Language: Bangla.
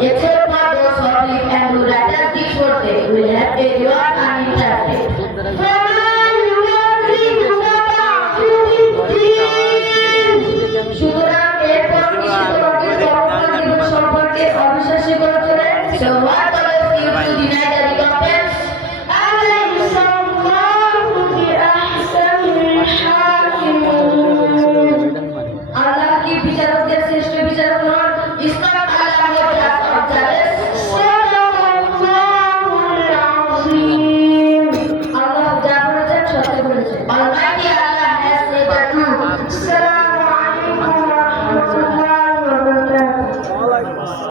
Except for those public and who later teach what they will have a reward and interpret. সুতরাং এরপর নিষিদ্ধ সম্পর্কে অবিশ্বাসী করে চলে। So what allows you to deny